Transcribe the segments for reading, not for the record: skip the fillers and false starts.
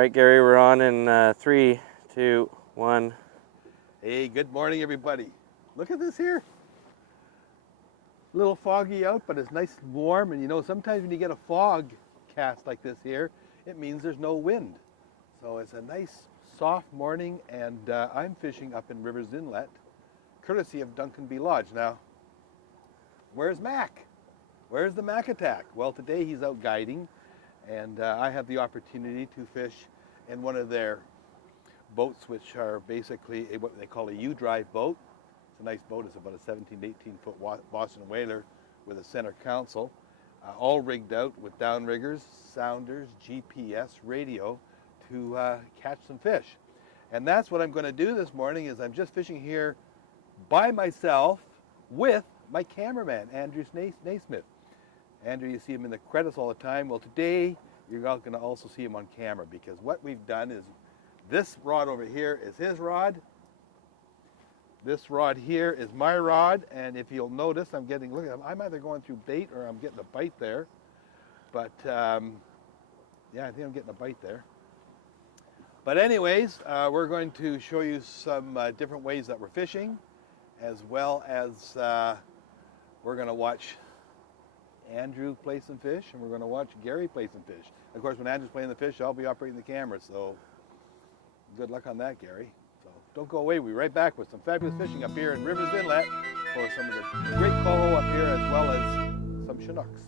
right, Gary, we're on in 3, 2, 1. Hey, good morning, everybody. Look at this here. A little foggy out, but it's nice and warm. And you know, sometimes when you get a fog cast like this here, it means there's no wind. So it's a nice, soft morning, and I'm fishing up in Rivers Inlet, courtesy of Duncanby Lodge. Now, where's Mac? Where's the Mac attack? Well, today he's out guiding, and I have the opportunity to fish in one of their boats, which are basically what they call a U-drive boat. It's a nice boat. It's about a 17, 18-foot Boston whaler with a center console, all rigged out with downriggers, sounders, GPS, radio to catch some fish. And that's what I'm going to do this morning. Is I'm just fishing here by myself with my cameraman, Andrew Naismith. Andrew, you see him in the credits all the time. Well, today you're going to also see him on camera, because what we've done is this rod over here is his rod. This rod here is my rod, and if you'll notice, I'm either going through bait or I'm getting a bite there. But yeah, I think I'm getting a bite there. But anyways, we're going to show you some different ways that we're fishing, as well as we're going to watch Andrew play some fish, and we're going to watch Gary play some fish. Of course, when Andrew's playing the fish, I'll be operating the camera, so good luck on that, Gary. So don't go away. We'll be right back with some fabulous fishing up here in Rivers Inlet for some of the great coho up here, as well as some Chinooks.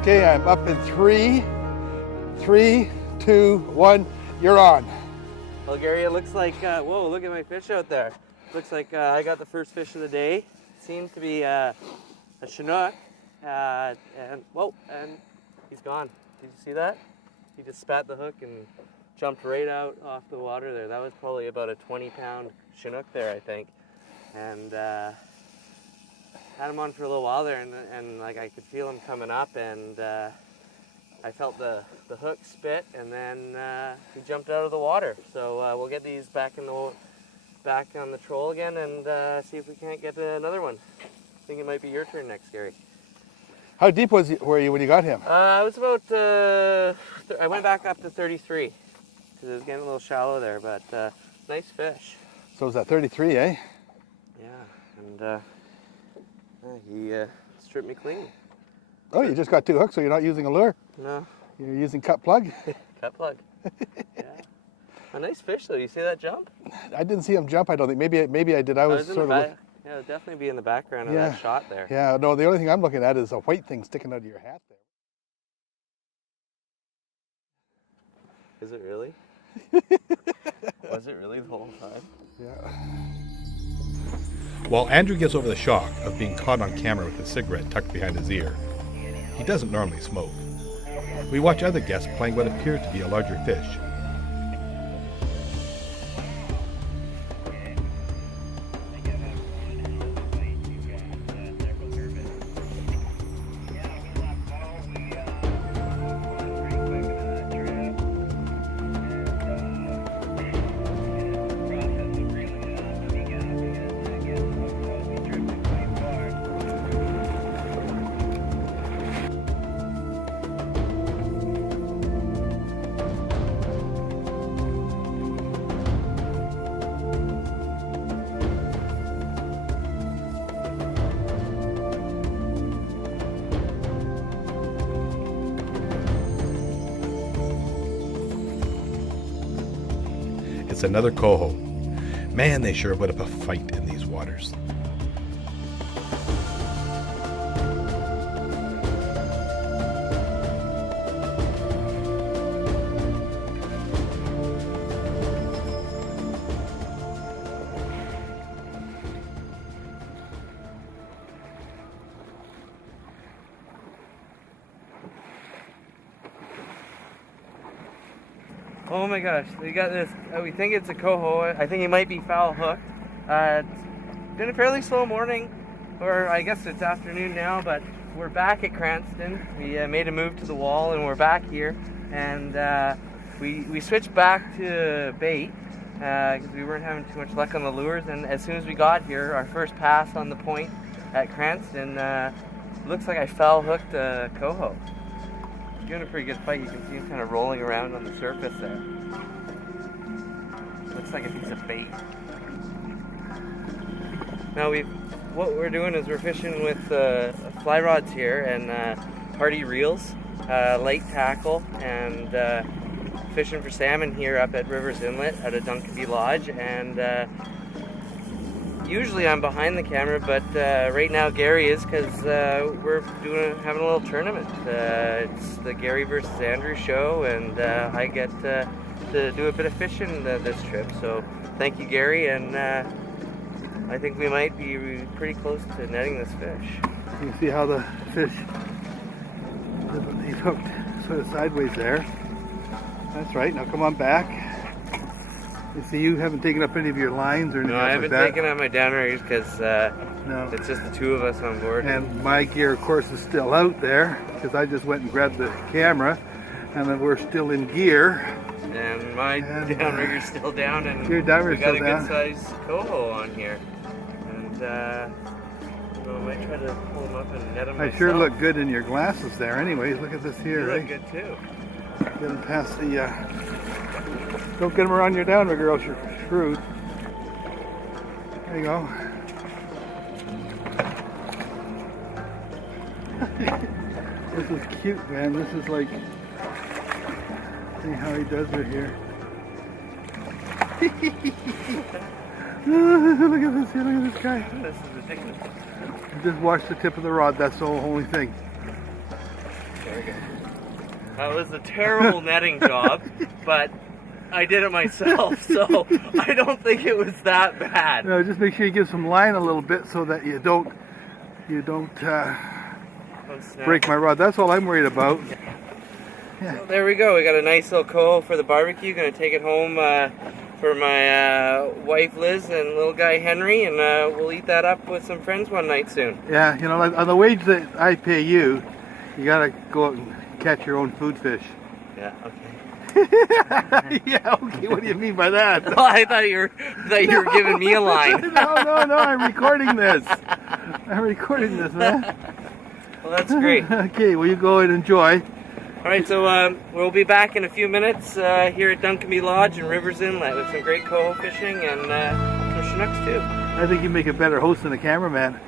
Okay, I'm up in 3, 2, 1. You're on. Well, Gary, it looks like, whoa, look at my fish out there. Looks like I got the first fish of the day. Seems to be a Chinook. And he's gone. Did you see that? He just spat the hook and jumped right out off the water there. That was probably about a 20-pound Chinook there, I think. And had him on for a little while there, and like I could feel him coming up, and I felt the hook spit, and then he jumped out of the water. So we'll get these back on the troll again, and see if we can't get another one. I think it might be your turn next, Gary. How deep were you when you got him? I was about, I went back up to 33, because it was getting a little shallow there, but nice fish. So was that 33, eh? Yeah, and he stripped me clean. Oh, you just got 2 hooks, so you're not using a lure? No. You're using cut plug? Cut plug. Yeah. A nice fish, though. You see that jump? I didn't see him jump, I don't think. Maybe I did. I was sort of... Yeah, it'll definitely be in the background of that shot there. Yeah, no, the only thing I'm looking at is a white thing sticking out of your hat there. Is it really? Was it really the whole time? Yeah. While Andrew gets over the shock of being caught on camera with a cigarette tucked behind his ear, he doesn't normally smoke. We watch other guests playing what appears to be a larger fish. It's another coho. Man, they sure put up a fight in these waters. Oh my gosh, we got this, we think it's a coho. I think he might be foul hooked. It's been a fairly slow morning, or I guess it's afternoon now, but we're back at Cranston. We made a move to the wall and we're back here. And we switched back to bait because we weren't having too much luck on the lures. And as soon as we got here, our first pass on the point, at Cranston. Looks like I foul hooked a coho. Doing a pretty good fight. You can see him kind of rolling around on the surface there. Looks like a piece of bait. Now what we're doing is we're fishing with fly rods here and hardy reels, light tackle, and fishing for salmon here up at Rivers Inlet out of Duncanby Lodge. And usually I'm behind the camera, but right now Gary is, because we're having a little tournament. It's the Gary versus Andrew show, and I get to do a bit of fishing this trip. So thank you, Gary, and I think we might be pretty close to netting this fish. You can see how the fish, he's hooked sort of sideways there. That's right. Now come on back. You see, you haven't taken up any of your lines or anything No, I haven't like that. taken out my downriggers because No. it's just the two of us on board. And my gear, of course, is still out there because I just went and grabbed the camera, and then we're still in gear. And my downrigger's still down, and Your downrigger's we got still a down. good sized coho on here. And I might try to pull him up and net him I myself. sure look good in your glasses there. Anyways, look at this here. You eh? look good too. Get him past the. Don't get him around your downrigger, or else you're screwed. There you go. This is cute, man. This is like. See how he does it here. Look at this here. Look at this guy. This is ridiculous. Just watch the tip of the rod. That's the only thing. There we go. That was a terrible netting job, but I did it myself, so I don't think it was that bad. No, just make sure you give some line a little bit so that you don't Don't snap. break my rod. That's all I'm worried about. So there we go. We got a nice little coho for the barbecue. Gonna take it home for my wife Liz and little guy Henry, and we'll eat that up with some friends one night soon. Yeah, you know, like on the wage that I pay you, you gotta go out and catch your own food fish. Yeah. Okay. Yeah, okay. What do you mean by that? Well, I thought you were giving me a line. No, I'm recording this. I'm recording this, man. Well, that's great. Okay, well, you go and enjoy. All right, so we'll be back in a few minutes here at Duncanby Lodge and Rivers Inlet with some great coho fishing and some Chinooks too. I think you make a better host than a cameraman.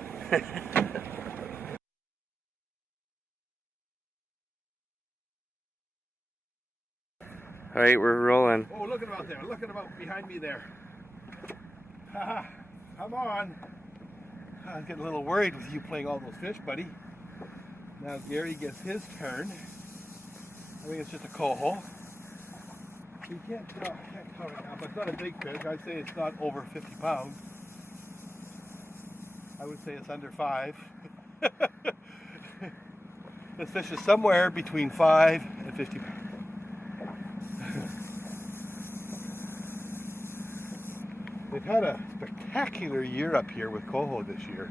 All right, we're rolling. Oh, look at him out there. Look at him out behind me there. Come on. I was getting a little worried with you playing all those fish, buddy. Now Gary gets his turn. I think it's just a coho. You can't tell right now, but it's not a big fish. I'd say it's not over 50 pounds. I would say it's under 5. This fish is somewhere between 5 and 50 pounds. We've had a spectacular year up here with coho this year.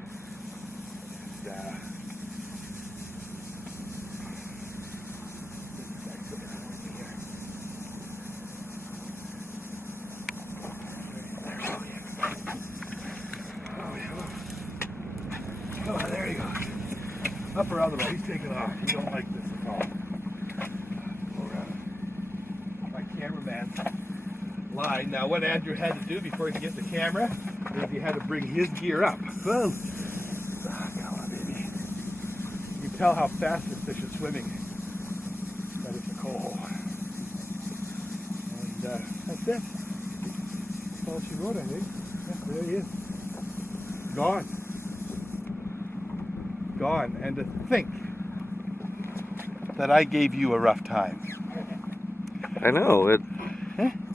And, oh, there he goes. Up around the boat. He's taking off. He don't like this at all. My cameraman's line. Now, what Andrew had to do before he could get the camera is he had to bring his gear up. Boom. Oh, come on, baby. You can tell how fast this fish is swimming. That is a coho. And that's it. That's all she wrote, I think. Yeah, there he is. Gone. Gone. And to think that I gave you a rough time. I know it's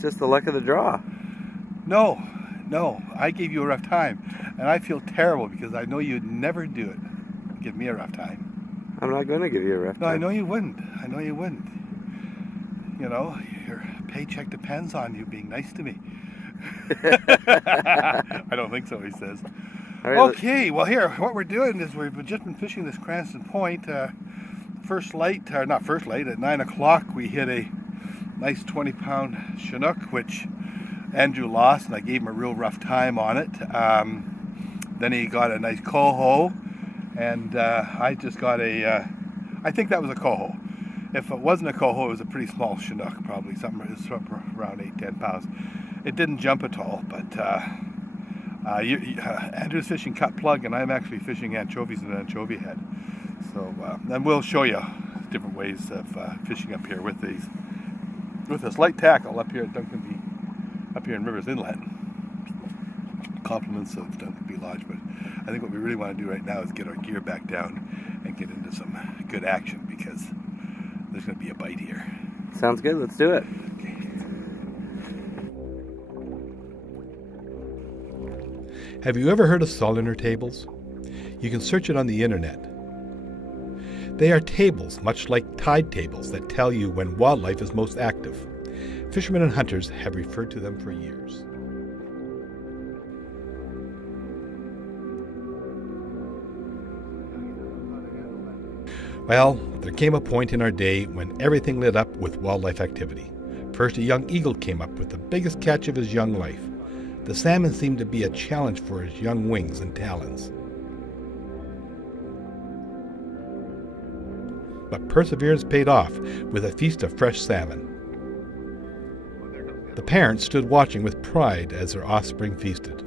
just the luck of the draw. No, I gave you a rough time, and I feel terrible because I know you'd never do it. Give me a rough time. I'm not going to give you a rough time. No, I know you wouldn't. You know, your paycheck depends on you being nice to me. I don't think so, he says. All right, Okay, well here, what we're doing is we've just been fishing this Cranston Point. First light, at 9 o'clock, we hit a nice 20-pound Chinook, which Andrew lost, and I gave him a real rough time on it. Then he got a nice coho, and I just got I think that was a coho. If it wasn't a coho, it was a pretty small Chinook, probably something around 8-10 pounds. It didn't jump at all, but Andrew's fishing cut plug, and I'm actually fishing anchovies in an anchovy head. So then we'll show you different ways of fishing up here with this light tackle up here at Duncanby, up here in Rivers Inlet. Compliments of Duncanby Lodge, but I think what we really want to do right now is get our gear back down and get into some good action, because there's going to be a bite here. Sounds good. Let's do it. Have you ever heard of Solinar tables? You can search it on the internet. They are tables, much like tide tables, that tell you when wildlife is most active. Fishermen and hunters have referred to them for years. Well, there came a point in our day when everything lit up with wildlife activity. First, a young eagle came up with the biggest catch of his young life. The salmon seemed to be a challenge for his young wings and talons. But perseverance paid off with a feast of fresh salmon. The parents stood watching with pride as their offspring feasted.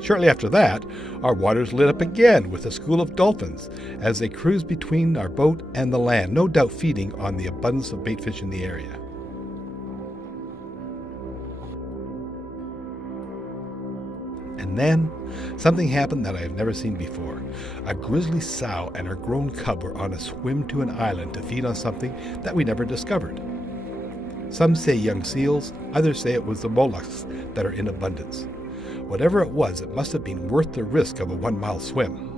Shortly after that, our waters lit up again with a school of dolphins as they cruised between our boat and the land, no doubt feeding on the abundance of baitfish in the area. And then, something happened that I have never seen before. A grizzly sow and her grown cub were on a swim to an island to feed on something that we never discovered. Some say young seals, others say it was the mollusks that are in abundance. Whatever it was, it must have been worth the risk of a 1-mile swim.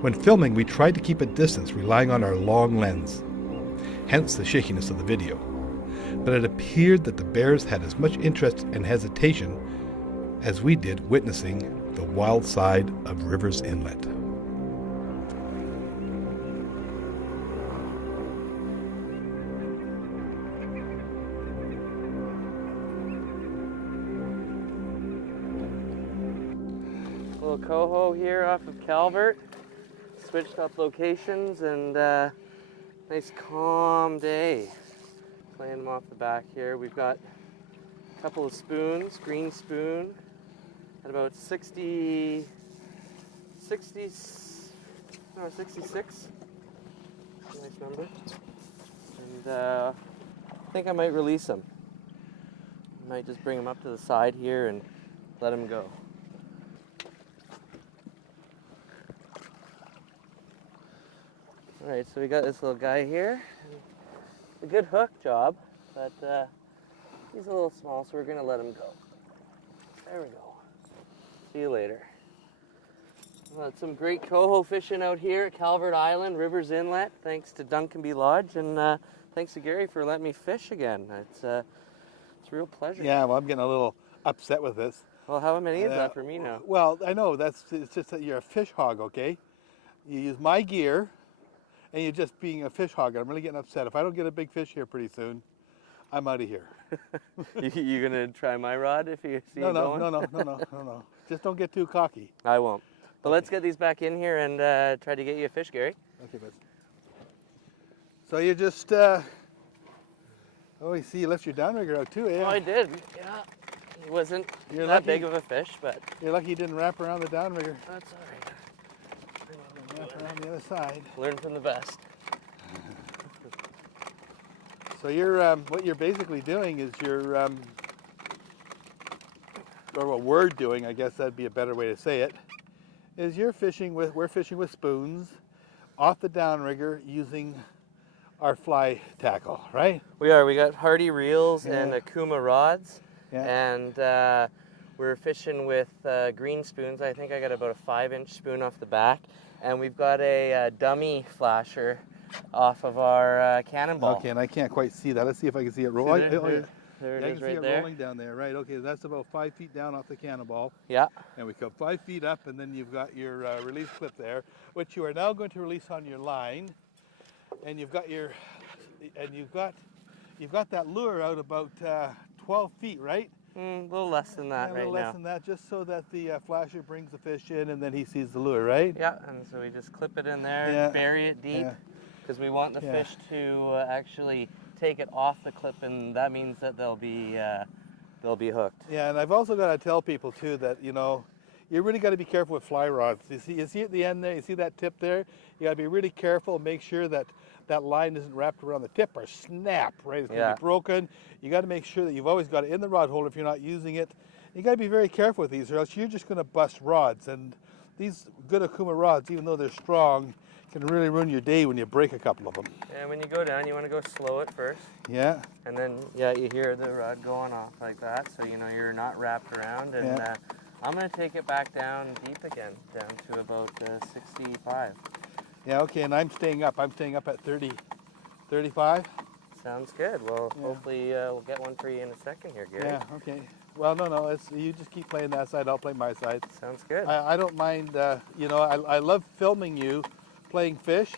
When filming, we tried to keep a distance, relying on our long lens, hence the shakiness of the video. But it appeared that the bears had as much interest and hesitation as we did witnessing the wild side of Rivers Inlet. Little coho here off of Calvert. Switched up locations, and nice calm day. Playing them off the back here. We've got a couple of spoons, green spoon, at about 66. Nice number. And I think I might release them. I might just bring them up to the side here and let them go. All right, so we got this little guy here. A good hook job, but he's a little small, so we're gonna let him go. There we go. See you later. Some great coho fishing out here at Calvert Island, Rivers Inlet, thanks to Duncanby Lodge, and thanks to Gary for letting me fish again. It's a real pleasure. Yeah, well, I'm getting a little upset with this. Well, how many is that for me now? Well, I know, it's just that you're a fish hog, okay? You use my gear, and you're just being a fish hog. I'm really getting upset. If I don't get a big fish here pretty soon, I'm out of here. You gonna try my rod if you see it going? No. Just don't get too cocky. I won't. But let's get these back in here and try to get you a fish, Gary. Okay, bud. So you just, oh, you see you left your downrigger out too, eh? Oh, I did, yeah. It wasn't that big of a fish, but... You're lucky you didn't wrap around the downrigger. That's all right. Wrap around the other side. Learn from the best. So you're, what you're basically doing is you're, or what we're doing, I guess that'd be a better way to say it, is we're fishing with spoons off the downrigger using our fly tackle, right? We are. We got Hardy reels and Akuma rods, and we're fishing with green spoons. I think I got about a 5-inch spoon off the back, and we've got a dummy flasher off of our cannonball. Okay, and I can't quite see that. Let's see if I can see it roll. There it is, I can see right it there. rolling down there, right? Okay, that's about 5 feet down off the cannonball. Yeah. And we come 5 feet up, and then you've got your release clip there, which you are now going to release on your line. And you've got that lure out about 12 feet, right? A little less than that a right little now. less than that, just so that the flasher brings the fish in and then he sees the lure, right? Yeah, and so we just clip it in there, Yeah. bury it deep, Yeah. because we want the Yeah. fish to actually take it off the clip, and that means that they'll be hooked. Yeah, and I've also got to tell people too that, you know, you really got to be careful with fly rods. You see at the end there, you see that tip there? You got to be really careful, make sure that that line isn't wrapped around the tip or snap, right? It's going to Yeah. be broken. You got to make sure that you've always got it in the rod holder if you're not using it. You got to be very careful with these, or else you're just going to bust rods. And these good Akuma rods, even though they're strong, can really ruin your day when you break a couple of them. And when you go down, you want to go slow at first, Yeah. and then you hear the rod going off like that, so you know you're not wrapped around. And Yeah. I'm going to take it back down deep again, down to about 65. Yeah, okay, and I'm staying up. I'm staying up at 30, 35. Sounds good. Well, Yeah. hopefully we'll get one for you in a second here, Gary. Yeah, okay. Well, no, you just keep playing that side, I'll play my side. Sounds good. I don't mind, you know, I love filming you playing fish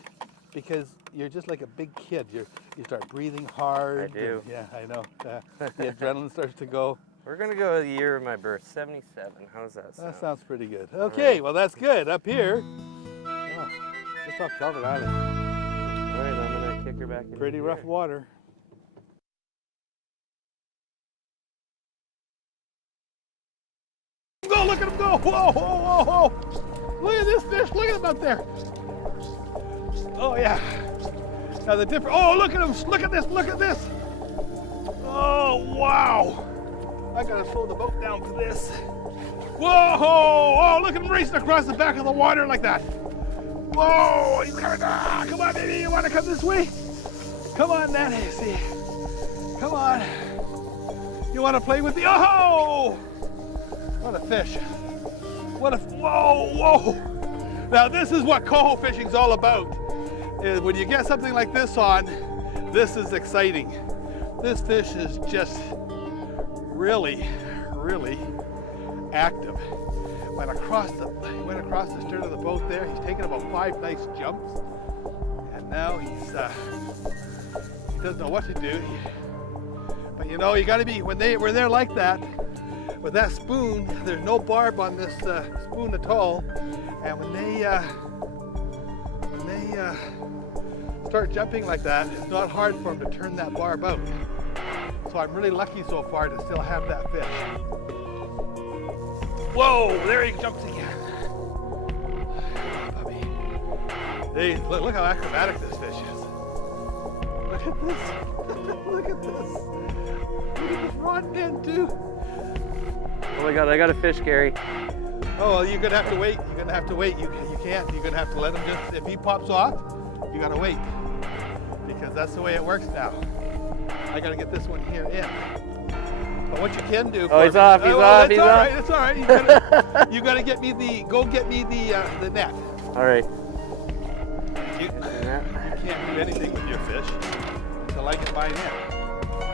because you're just like a big kid. You start breathing hard. I do. And, yeah, I know. The adrenaline starts to go. We're going to go the year of my birth, 77. How's that sound? That sounds pretty good. Okay, well, that's good. Up here, just off Calvert Island. All right, I'm going to kick her back in. Pretty rough water. Go, look at him go. Whoa, whoa, whoa, whoa. Look at this fish. Look at him up there. Oh, yeah. Now the different, oh, look at him. Look at this. Look at this. Oh, wow. I got to slow the boat down for this. Whoa, oh, look at him racing across the back of the water like that. Whoa, he's coming. Ah, come on, baby. You want to come this way? Come on, Nanny. See. Come on. You want to play with the, oh! What a fish. What a, whoa, whoa. Now this is what coho fishing's all about. Is when you get something like this on, this is exciting. This fish is just really, really active. Went across the stern of the boat there. He's taken about 5 nice jumps. And now he doesn't know what to do. But you know, you gotta be, when they're like that, with that spoon, there's no barb on this spoon at all, and when they start jumping like that, it's not hard for them to turn that barb out. So I'm really lucky so far to still have that fish. Whoa, there he jumps again. Puppy. Hey, look how acrobatic this fish is. Look at this. Look at this. Look at this rod end too. Oh my God, I got a fish, Gary. Oh, well, you're gonna have to wait. You're gonna have to wait. You can't. You're gonna have to let him just, if he pops off, you gotta wait. Because that's the way it works now. I gotta get this one here in. But what you can do. Oh, he's off, he's off, he's off. It's all right. You gotta get me go get me the net. All right. You can't do anything with your fish until I get mine in.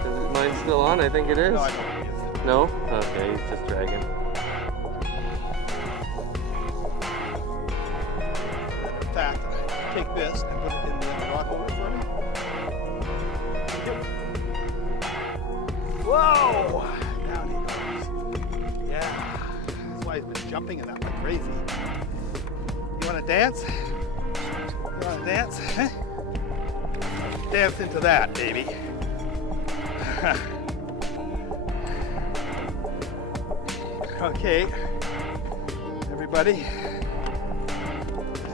Is mine still on? I think it is. No, I don't think it is. No? Okay, he's just dragging. In fact, take this and put it in the rod holder for me. Whoa! Down he goes. Yeah. That's why he's been jumping in that like crazy. You want to dance? You want to dance? Huh? Dance into that, baby. Okay, everybody,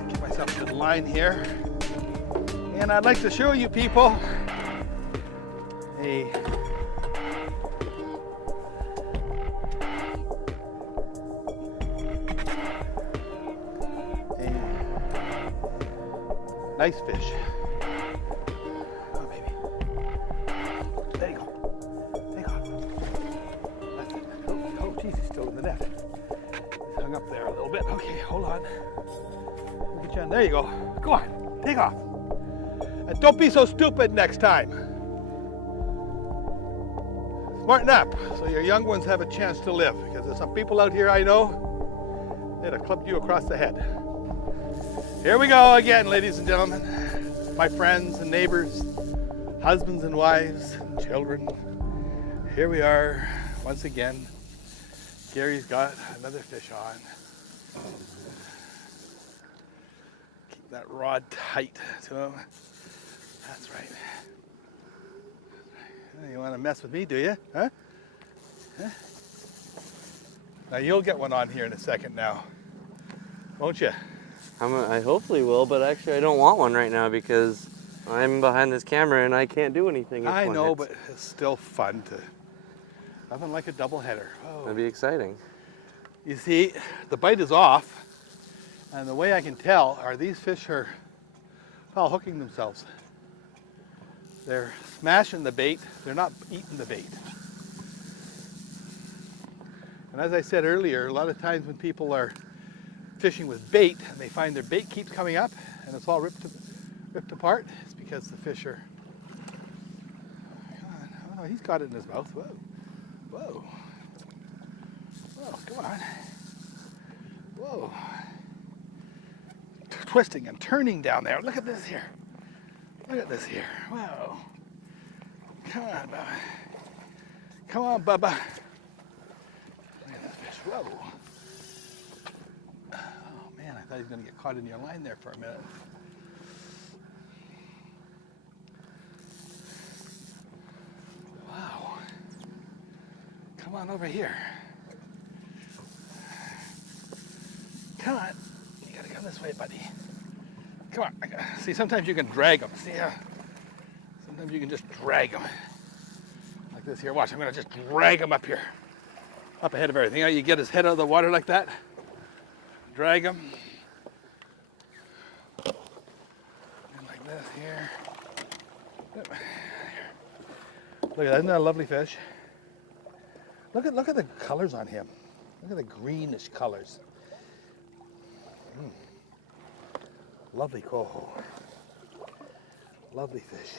get myself a good line here. And I'd like to show you people a nice fish. Oh, baby. There you go. Take off. That's it. Oh, geez, he's still in the net. He's hung up there a little bit. Okay, hold on. We'll get you on. There you go. Go on. Take off. And don't be so stupid next time. Smarten up so your young ones have a chance to live. Because there's some people out here I know, they'd have clubbed you across the head. Here we go again, ladies and gentlemen. My friends and neighbors, husbands and wives, and children. Here we are Once again, Gary's got another fish on. Keep that rod tight to him. That's right. You want to mess with me, do you? Huh? Now you'll get one on here in a second now, won't you? I hopefully will, but actually I don't want one right now because I'm behind this camera and I can't do anything. I know, but it's still fun to. Nothing like a double header. Oh. That'd be exciting. You see, the bite is off, and the way I can tell are these fish are, well, hooking themselves. They're smashing the bait. They're not eating the bait. And as I said earlier, a lot of times when people are fishing with bait and they find their bait keeps coming up and it's all ripped apart, it's because the fish are. Oh, he's got it in his mouth. Whoa, whoa, whoa! Come on, whoa! Twisting and turning down there. Look at this here. Look at this here. Whoa! Come on, Bubba. Come on, Bubba. Whoa. Oh man, I thought he was going to get caught in your line there for a minute. Wow. Come on over here. Come on. You got to come this way, buddy. Come on. See, sometimes you can drag them. See how? Sometimes you can just drag them. Like this here. Watch, I'm going to just drag them up here. Up ahead of everything. You get his head out of the water like that. Drag him. And like this here. Look at that. Isn't that a lovely fish? Look at the colors on him. Look at the greenish colors. Lovely coho. Lovely fish.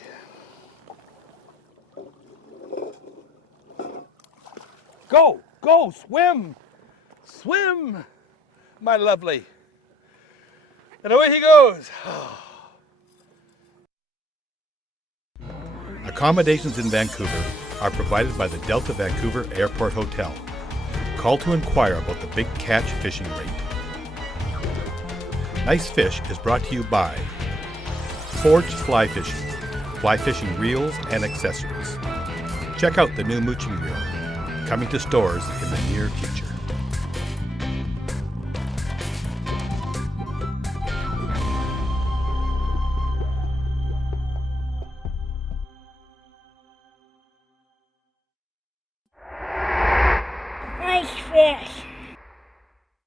Go! Go! Swim! Swim! My lovely. And away he goes. Accommodations in Vancouver are provided by the Delta Vancouver Airport Hotel. Call to inquire about the big catch fishing rate. Nice Fish is brought to you by Forged Fly fishing reels and accessories. Check out the new mooching reel, coming to stores in the near future.